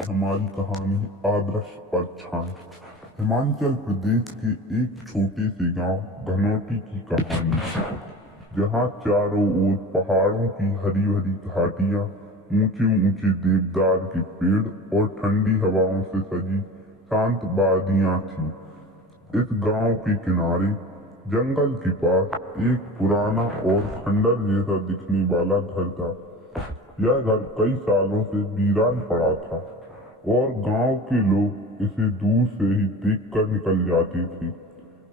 हमारी कहानी आदर्श परछाई। हिमाचल प्रदेश के एक छोटे से गांव धनोटी की कहानी, जहां चारों ओर पहाड़ों की हरी भरी घाटियां, ऊंचे ऊंचे देवदार के पेड़ और ठंडी हवाओं से सजी शांत वादियां थीं। इस गांव के किनारे जंगल के पास एक पुराना और खंडर जैसा दिखने वाला घर था। यह घर कई सालों से वीरान पड़ा था और गांव के लोग इसे दूर से ही देखकर निकल जाते थे।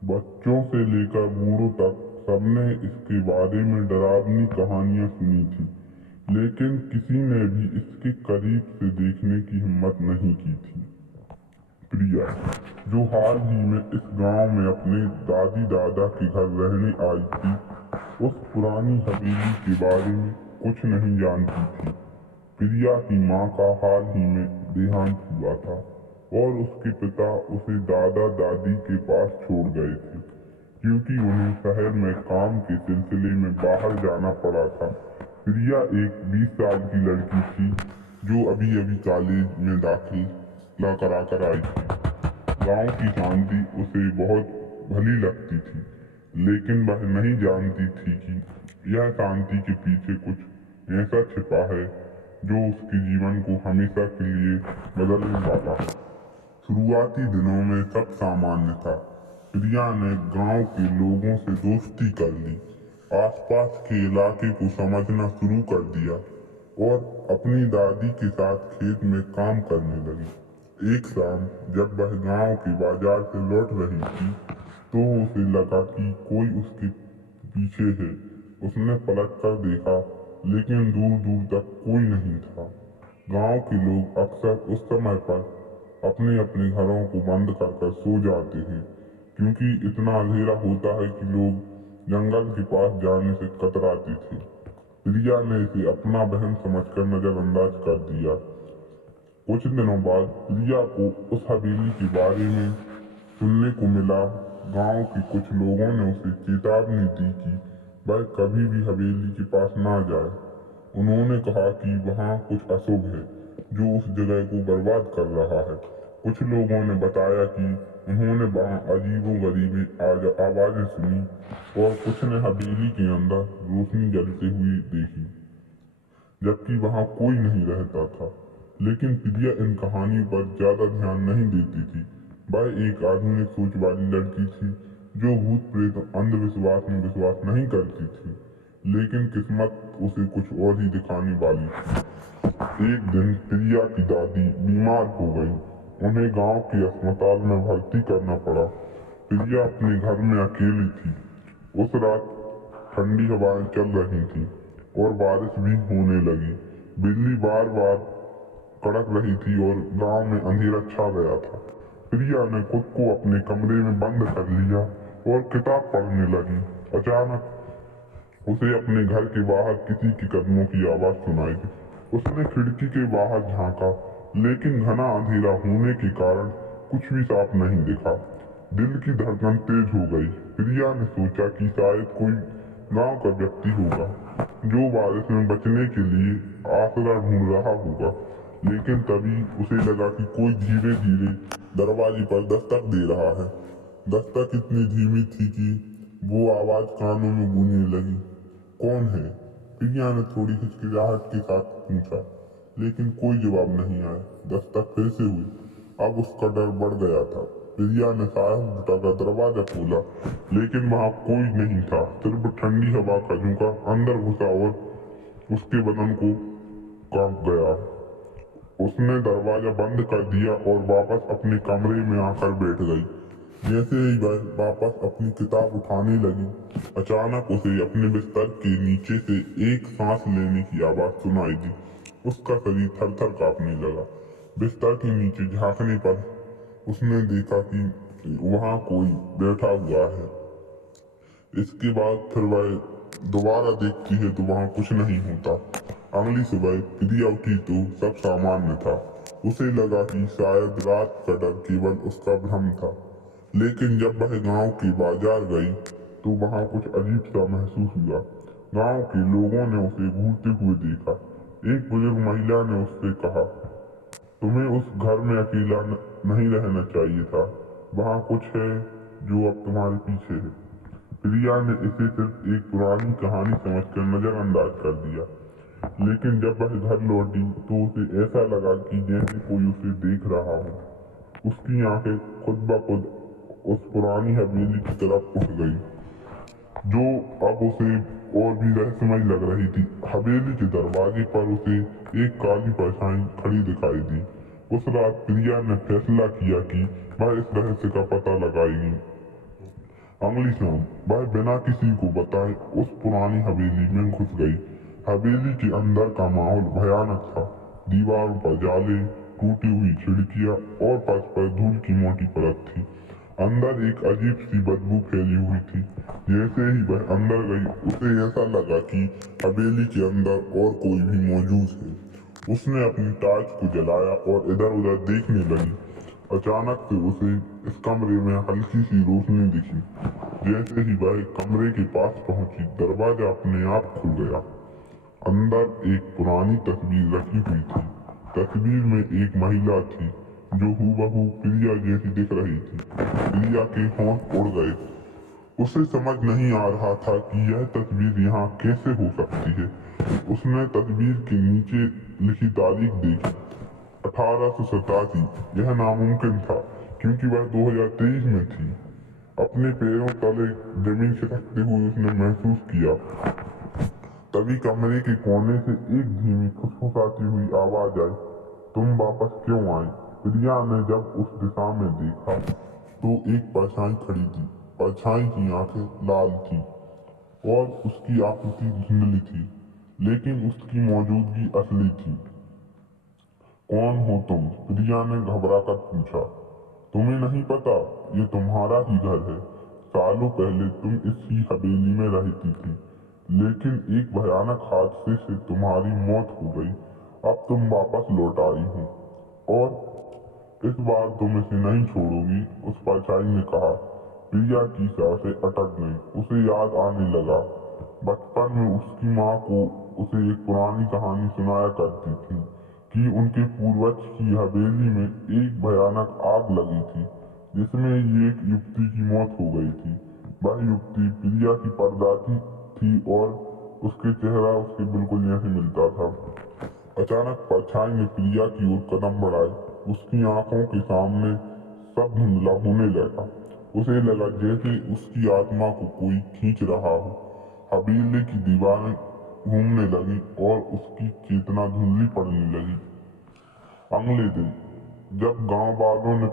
बच्चों से लेकर बूढ़ों तक सबने इसके बारे में डरावनी कहानियां सुनी थी, लेकिन किसी ने भी इसके करीब से देखने की हिम्मत नहीं की थी। प्रिया, जो हाल ही में इस गांव में अपने दादी दादा के घर रहने आई थी, उस पुरानी हवेली के बारे में कुछ नहीं जानती थी। प्रिया की माँ का हाल ही में देहांत हुआ था और उसके पिता उसे दादा दादी के पास छोड़ गए थे, क्योंकि उन्हें शहर में काम के सिलसिले में बाहर जाना पड़ा था। प्रिया एक 20 साल की लड़की थी जो अभी अभी कॉलेज में दाखिला करा कर आई थी। गांव की शांति उसे बहुत भली लगती थी, लेकिन वह नहीं जानती थी कि यह शांति के पीछे कुछ ऐसा छिपा है जो उसके जीवन को हमेशा के लिए बदलने वाला है। शुरुआती दिनों में सब सामान्य था। प्रिया ने गांव के लोगों से दोस्ती कर ली, आसपास के इलाके को समझना शुरू कर दिया और अपनी दादी के साथ खेत में काम करने लगी। एक शाम जब वह गांव के बाजार से लौट रही थी, तो उसे लगा कि कोई उसके पीछे है। उसने पलट कर देखा, लेकिन दूर दूर तक कोई नहीं था। गांव के लोग अक्सर उस समय पर अपने अपने घरों को बंद कर सो जाते हैं, क्योंकि इतना अंधेरा होता है कि लोग जंगल के पास जाने से कतराते थे। प्रिया ने इसे अपना बहन समझकर नजरअंदाज कर दिया। कुछ दिनों बाद प्रिया को उस हवेली के बारे में सुनने को मिला। गांव के कुछ लोगों ने उसे चेतावनी दी कि वह कभी भी हवेली के पास ना जाए। उन्होंने कहा कि वहां कुछ अशुभ है जो उस जगह को बर्बाद कर रहा है। कुछ लोगों ने बताया कि उन्होंने वहां अजीबोगरीब आवाजें सुनी और कुछ ने हवेली के अंदर रोशनी जलते हुए देखी, जबकि वहां कोई नहीं रहता था। लेकिन प्रिया इन कहानियों पर ज्यादा ध्यान नहीं देती थी। वह एक आधुनिक सोच वाली लड़की थी जो भूत प्रेत अंधविश्वास में विश्वास नहीं करती थी, लेकिन किस्मत उसे कुछ और ही दिखाने वाली थी। एक दिन प्रिया की दादी बीमार हो गई। उन्हें गांव के अस्पताल में भर्ती करना पड़ा। प्रिया अपने घर में अकेली थी। उस रात ठंडी हवाएं चल रही थी और बारिश भी होने लगी। बिजली बार बार कड़क रही थी और गांव में अंधेरा छा गया था। प्रिया ने खुद को अपने कमरे में बंद कर लिया और किताब पढ़ने लगी। अचानक उसे अपने घर के बाहर किसी के कदमों की आवाज सुनाई दी। उसने खिड़की के बाहर झांका, लेकिन घना अंधेरा होने के कारण कुछ भी साफ नहीं दिखा। दिल की धड़कन तेज हो गई। प्रिया ने सोचा कि शायद कोई गांव का व्यक्ति होगा जो बारिश में बचने के लिए आसरा ढूंढ रहा होगा। लेकिन तभी उसे लगा कि कोई धीरे धीरे दरवाजे पर दस्तक दे रहा है। दस्तक इतनी धीमी थी कि वो आवाज कानों में गूंजने लगी। कौन है? प्रिया ने थोड़ी हिचकिचाहट के साथ पूछा, लेकिन कोई जवाब नहीं आया। दस्तक फिर से हुई। अब उसका डर बढ़ गया था। प्रिया ने साहस जुटाकर दरवाजा खोला, लेकिन वहां कोई नहीं था, सिर्फ ठंडी हवा का झोंका अंदर घुसा और उसके बदन को कांप गया। उसने दरवाजा बंद कर दिया और वापस अपने कमरे में आकर बैठ गई। जैसे ही वह वापस अपनी किताब उठाने लगी, अचानक उसे अपने बिस्तर के नीचे से एक सांस लेने की आवाज सुनाई दी। उसका शरीर थर थर कांपने लगा। बिस्तर के नीचे झांकने पर उसने देखा कि वहां कोई बैठा हुआ है। इसके बाद फिर वह दोबारा देखती है तो वहां कुछ नहीं होता। अगली सुबह प्रिया उठी तो सब सामान्य था। उसे लगा कि शायद रात का डर केवल उसका भ्रम था। लेकिन जब वह गांव के बाजार गई तो वहां कुछ अजीब सा महसूस हुआ। गांव के लोगों ने उसे घूरते हुए देखा। एक बुजुर्ग महिला ने उससे कहा, तुम्हें उस घर में अकेला नहीं रहना चाहिए था। वहाँ कुछ है जो अब तुम्हारे पीछे है। प्रिया ने इसे सिर्फ एक पुरानी कहानी समझकर नजरअंदाज कर दिया, लेकिन जब वह घर लौटी तो उसे ऐसा लगा कि जैसे कोई उसे देख रहा हो। उसकी आंखें खुद ब खुद उस पुरानी हवेली की तरफ उठ गई, जो अब उसे और भी रहस्यमय लग रही थी। हवेली के दरवाजे पर उसे एक काली परछाई खड़ी दिखाई दी। उस रात प्रिया ने फैसला किया कि वह इस रहस्य का पता लगाएगी। अगली शाम वह बिना किसी को बताए उस पुरानी हवेली में घुस गई। हवेली के अंदर का माहौल भयानक था। दीवारों पर जाले, टूटी हुई खिड़कियां और फर्श पर धूल की मोटी परत थी। अंदर एक अजीब सी बदबू फैली हुई थी। जैसे ही वह अंदर गई उसे ऐसा लगा कि हवेली के अंदर और कोई भी मौजूद है। उसने अपनी टॉर्च को जलाया और इधर उधर देखने लगी। अचानक से उसे इस कमरे में हल्की सी रोशनी दिखी। जैसे ही वह कमरे के पास पहुंची, दरवाजा अपने आप खुल गया। अंदर एक पुरानी तस्वीर रखी हुई थी। तस्वीर में एक महिला थी जो हूबहू प्रिया जैसी दिख रही थी। प्रिया के होंठ उड़ गए। उसे समझ नहीं आ रहा था कि यह तस्वीर यहाँ कैसे हो सकती है। उसने तस्वीर के नीचे लिखी तारीख देखी, 1887। यह नामुमकिन था क्योंकि वह 2023 में थी। अपने पैरों तले जमीन खिसकते हुए उसने महसूस किया। तभी कमरे के कोने से एक धीमी फुसफुसाती हुई आवाज आई, तुम वापस क्यों आए? प्रिया ने जब उस दिशा में देखा तो एक परछाई खड़ी थी। परछाई की आंखें लाल थी और उसकी आकृति धुंधली थी, लेकिन उसकी मौजूदगी असली थी। कौन हो तुम? प्रिया ने घबराकर पूछा। तुम्हें नहीं पता, ये तुम्हारा ही घर है। सालों पहले तुम इसी हवेली में रहती थी, लेकिन एक भयानक हादसे से तुम्हारी मौत हो गई। अब तुम वापस लौट आई हो और इस बार तुम इसे नहीं छोड़ोगी, उस परछाई ने कहा। प्रिया की सांसें अटक गईं। उसे याद आने लगा, बचपन में उसकी माँ को उसे एक पुरानी कहानी सुनाया करती थी कि उनके पूर्वज की हवेली में एक भयानक आग लगी थी जिसमें एक युवती की मौत हो गई थी। वह युवती प्रिया की परदादी थी और उसके चेहरा उसके बिल्कुल जैसे मिलता था। अचानक परछाई ने प्रिया की ओर कदम बढ़ाए। उसकी आंखों के सामने सब धुंधला होने लगा। उसे लगा जैसे उसकी आत्मा को कोई खींच रहा हो। हवेली की दीवारें घूमने लगी और उसकी चेतना धुंधली पड़ने लगी। अगले दिन जब गांव वालों ने